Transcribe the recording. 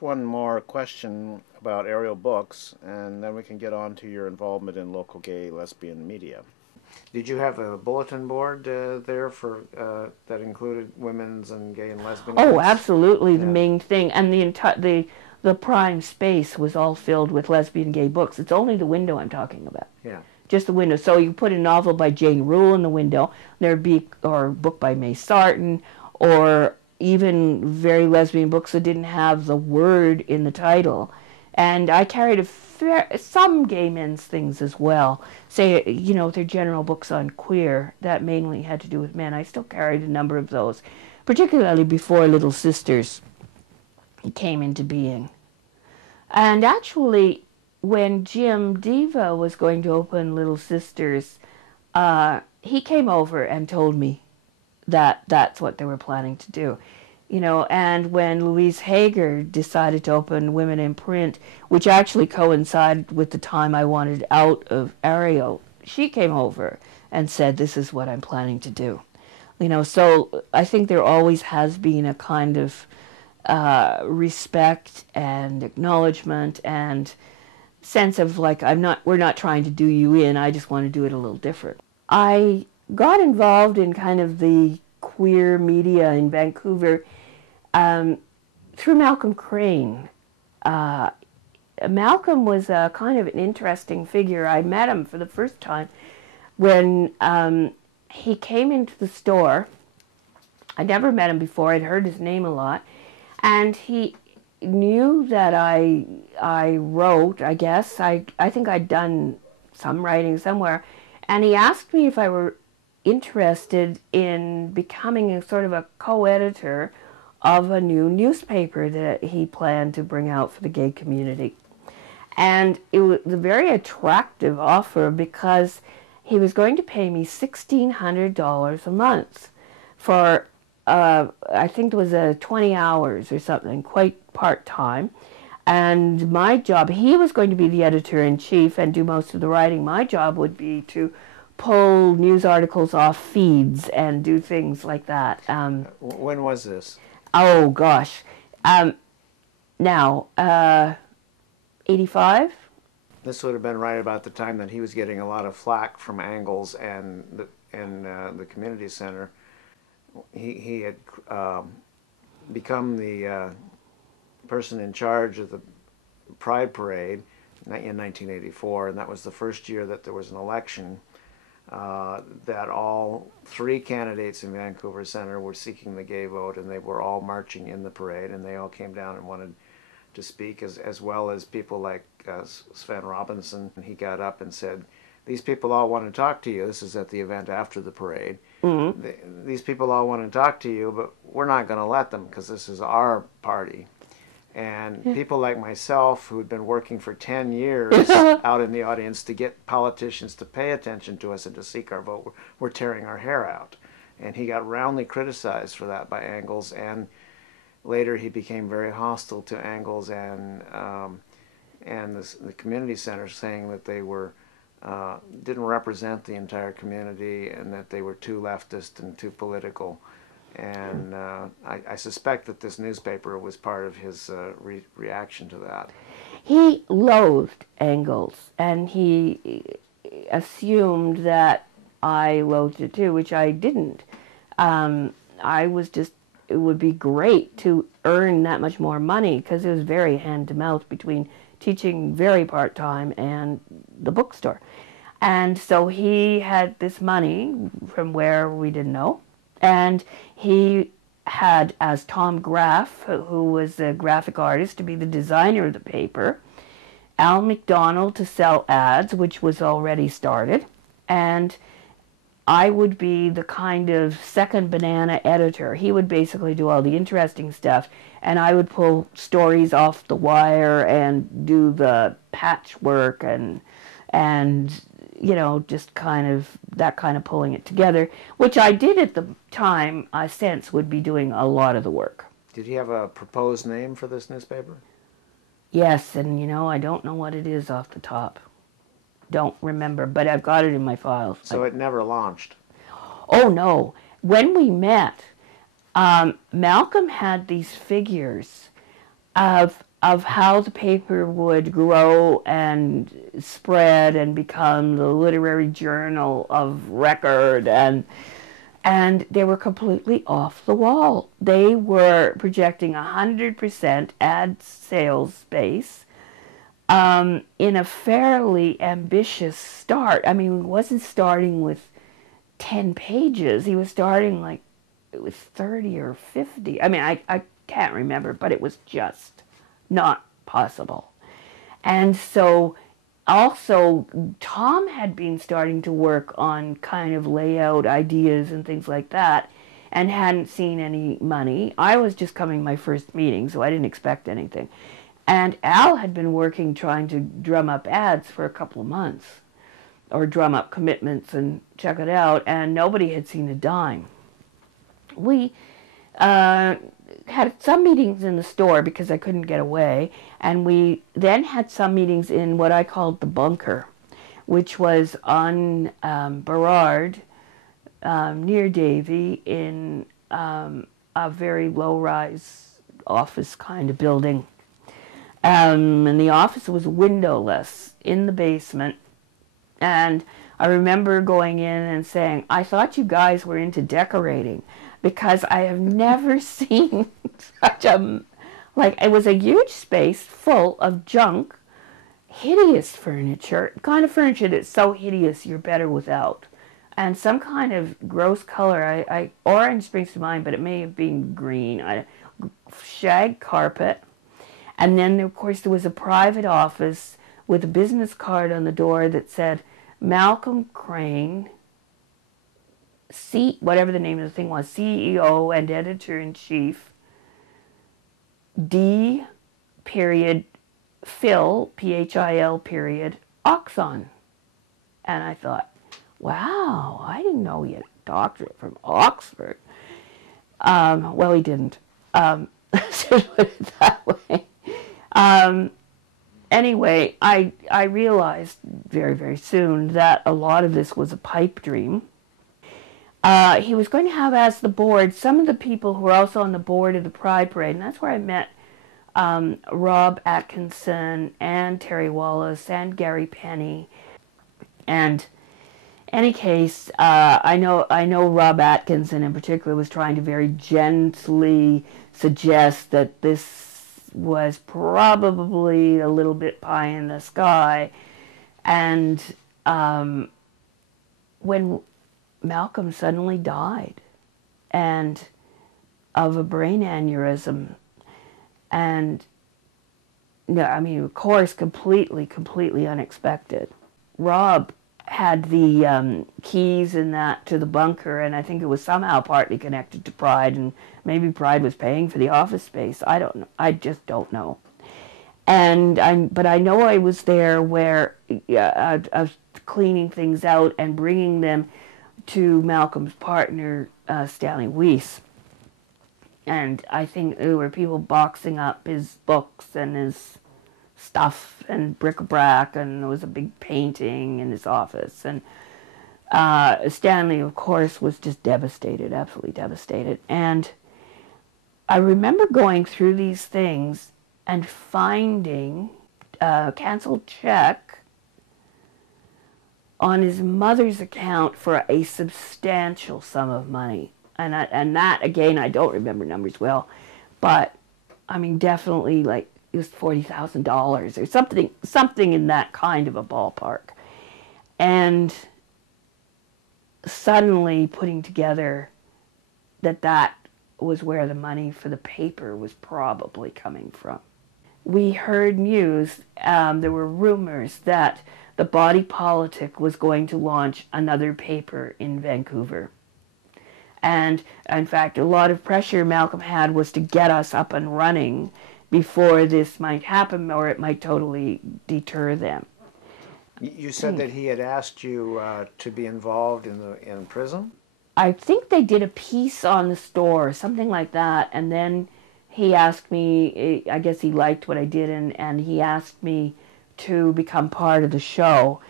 just one more question about Ariel Books, and then we can get on to your involvement in local gay lesbian media. Did you have a bulletin board there for that included women's and gay and lesbian Oh, events? absolutely, the Yeah. main thing, and the prime space was all filled with lesbian gay books. It's only the window I'm talking about, Yeah. just the window. So you put a novel by Jane Rule in the window, there'd be or a book by May Sarton, or even very lesbian books that didn't have the word in the title. And I carried some gay men's things as well. Say, their general books on queer that mainly had to do with men. I still carried a number of those, particularly before Little Sisters came into being. And actually, when Jim Diva was going to open Little Sisters, he came over and told me that that's what they were planning to do. And when Louise Hager decided to open Women in Print, which actually coincided with the time I wanted out of Ariel, she came over and said, "This is what I'm planning to do." So I think there always has been a kind of respect and acknowledgement and sense of like, we're not trying to do you in, I just want to do it a little different. I got involved in kind of the queer media in Vancouver through Malcolm Crane. Malcolm was a kind of an interesting figure. I met him for the first time when he came into the store. I never met him before. I'd heard his name a lot. And he knew that I wrote, I guess. I think I'd done some writing somewhere. And he asked me if I were interested in becoming a sort of a co-editor of a new newspaper that he planned to bring out for the gay community. And it was a very attractive offer because he was going to pay me $1,600 a month for, I think it was 20 hours or something, quite part-time. And my job, he was going to be the editor-in-chief and do most of the writing. My job would be to pull news articles off feeds and do things like that. When was this? Oh, gosh. Now, 85? This would have been right about the time that he was getting a lot of flack from Angles and the community center. He had become the person in charge of the Pride Parade in 1984, and that was the first year that there was an election. That all three candidates in Vancouver Centre were seeking the gay vote, and they were all marching in the parade, and they all came down and wanted to speak, as well as people like Sven Robinson. He got up and said, "These people all want to talk to you." This is at the event after the parade. Mm-hmm. These people all want to talk to you, but we're not going to let them because this is our party. And people like myself, who had been working for 10 years out in the audience to get politicians to pay attention to us and to seek our vote, were tearing our hair out. And he got roundly criticized for that by Angles, and later he became very hostile to Angles and the community center, saying that they were didn't represent the entire community and that they were too leftist and too political. And I suspect that this newspaper was part of his reaction to that. He loathed Angles, and he assumed that I loathed it too, which I didn't. I was just, it would be great to earn that much more money because it was very hand-to-mouth between teaching very part-time and the bookstore. And so he had this money from where we didn't know. And he had, as Tom Graff, who was a graphic artist, to be the designer of the paper, Al McDonald to sell ads, which was already started, and I would be the kind of second banana editor. He would basically do all the interesting stuff, and I would pull stories off the wire and do the patchwork and just kind of that kind of pulling it together, which I did at the time. I sense would be doing a lot of the work. Did he have a proposed name for this newspaper? Yes, and I don't know what it is off the top. Don't remember, but I've got it in my files. So it never launched? Oh, no. When we met, Malcolm had these figures of how the paper would grow and spread and become the literary journal of record, and they were completely off the wall. They were projecting 100% ad sales space in a fairly ambitious start. I mean, he wasn't starting with 10 pages. He was starting like with 30 or 50. I mean, I can't remember, but it was just not possible. And so also Tom had been starting to work on kind of layout ideas and things like that and hadn't seen any money. I was just coming my first meeting, so I didn't expect anything. And Al had been working trying to drum up ads for a couple of months, or drum up commitments and check it out, and nobody had seen a dime. We had some meetings in the store because I couldn't get away, and we then had some meetings in what I called the bunker, which was on Burrard, near Davie, in a very low-rise office kind of building. And the office was windowless in the basement, and I remember going in and saying, I thought you guys were into decorating, because I have never seen such a, like, it was a huge space full of junk, hideous furniture, kind of furniture that's so hideous you're better without, and some kind of gross color. Orange springs to mind, but it may have been green. Shag carpet, and then of course there was a private office with a business card on the door that said Malcolm Crane, whatever the name of the thing was, CEO and editor-in-chief, D. period Phil, Phil period Oxon. And I thought, wow, I didn't know he had a doctorate from Oxford. Well, he didn't. So put it that way. Anyway, I realized very, very soon that a lot of this was a pipe dream. He was going to have as the board some of the people who were also on the board of the Pride Parade, and that's where I met Rob Atkinson and Terry Wallace and Gary Penny. And any case, I know Rob Atkinson in particular was trying to very gently suggest that this was probably a little bit pie in the sky. And when Malcolm suddenly died, and of a brain aneurysm, and no, I mean, of course, completely unexpected. Rob had the keys and that to the bunker, and I think it was somehow partly connected to Pride, and maybe Pride was paying for the office space. I don't know. I just don't know. But I know I was there where I was cleaning things out and bringing them to Malcolm's partner, Stanley Weiss. And I think there were people boxing up his books and his stuff and bric-a-brac, and there was a big painting in his office. And Stanley, of course, was just devastated, absolutely devastated. And I remember going through these things and finding a canceled check on his mother's account for a substantial sum of money. And that, again, I don't remember numbers well, but, I mean, definitely, like, it was $40,000 or something in that kind of a ballpark. And suddenly putting together that was where the money for the paper was probably coming from. We heard news, there were rumors that the Body Politic was going to launch another paper in Vancouver. And, in fact, a lot of pressure Malcolm had was to get us up and running before this might happen, or it might totally deter them. You said that he had asked you to be involved in prison? I think they did a piece on the store, something like that, and then he asked me, I guess he liked what I did, and he asked me to become part of the show.